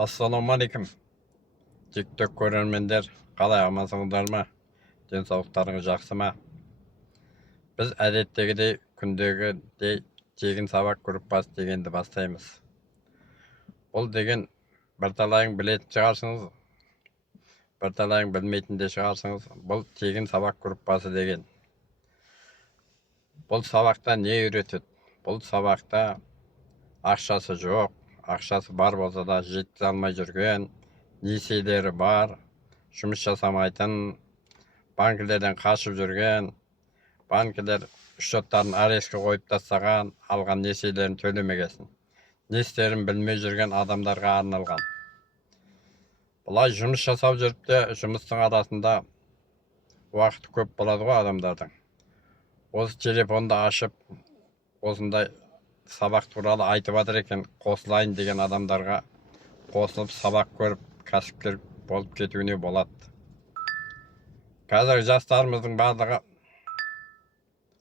Ассалаумағалейкум. TikTok көрермендер, қалай амансыңыздар ма? Денсаулықтарыңыз жақсы ма? Біз әдеттегідей күндегідей тегін сабақ группасы дегенді бастаймыз. Бұл деген бірталайың білетін шығарсыңыз, бірталайың білмейтін де шығарсыңыз. Бұл тегін сабақ группасы деген. Бұл сабақта не үйретеді? Бұл сабақта ақшасы жоқ, ақшасы бар болса да жете алмай жүрген, несиелері бар, жұмыс жасамайтын, банкілерден қашып жүрген, банкілер счеттарын арестке қойып тастаған, алған несиелерін төлемегесін, не істерін білмей жүрген адамдарға арналған. Бұлай жұмыс жасап жүріп те, жұмыстың арасында уақыты көп болады ғой адамдардың. Осы телефонды ашып, осындай сабақ туралы айтып жатыр екен, қосылайын деген адамдарға қосылып сабақ көріп, кәсіпкер болып кетуіне болады. Қазір жастарымыздың барлығы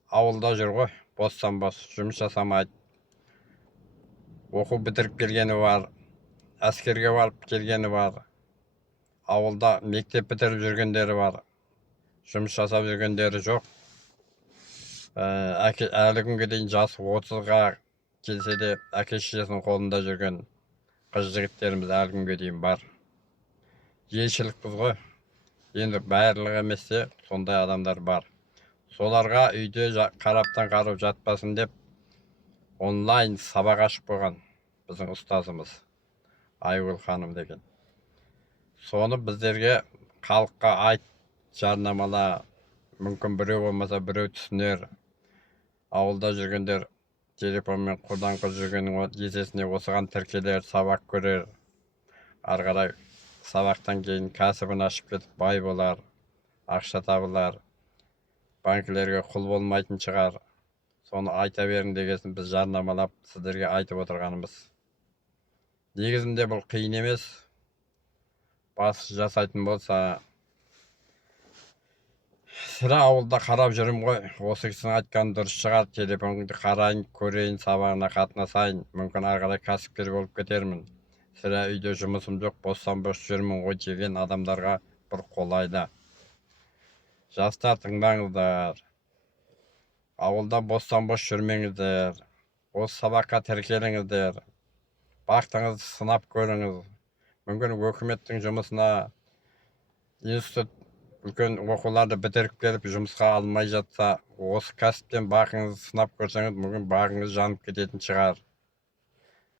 ауылда жүр ғой, бостан-бос жұмыс жасамайды. Оқу бітіріп келгені бар, әскерге барып келгені бар, ауылда мектеп бітіріп жүргендері бар, жұмыс жасап жүргендері жоқ. Әлі күнге дейін жасы 30-ға келсе де әке-шешесінің қолында жүрген қыз-жігіттеріміз әлі күнге дейін бар. Елшілікпіз ғой. Енді барлығы емес те сондай адамдар бар. Соларға үйде қараптан қарап жатпасын деп онлайн сабақ ашып қойған біздің ұстазымыз Айгүл ханым деген. Соны біздерге халыққа айт, жарнамала, мүмкін біреу болмаса біреу түсінер. Ауылда жүргендер телефонмен құрдан қыз жүргеннің есесіне осыған тіркелер, сабақ көрер. Ары қарай сабақтан кейін кәсібін ашып кетіп бай болар, ақша табылар, банкілерге құл болмайтын шығар. Соны айта берін дегесін біз жарнамалап сіздерге айтып отырғанымыз. Негізінде бұл қиын емес. Басы жасайтын болса, сірә ауылда қарап жүрім ғой, осы кісінің айтқан дұрыс шығар, телефонды қарайын, көрейін, сабағына қатынасайын, мүмкін ары қарай кәсіпкер болып кетермін. Сірә үйде жұмысым жоқ, бостан-бос жүрмін ғой деген адамдарға бір қолайлы. Жастар, тыңдаңыздар. Ауылда бостан-бос жүрмеңіздер. Осы сабаққа тіркеліңіздер. Бақтыңызды сынап көріңіз. Мүмкін өкіметтің жұмысына, институт үлкен оқуларды бітіріп келіп жұмысқа алмай жатса, осы кәсіптен бағыңызды сынап көрсеңіз, мүмкін бағыңыз жанып кететін шығар.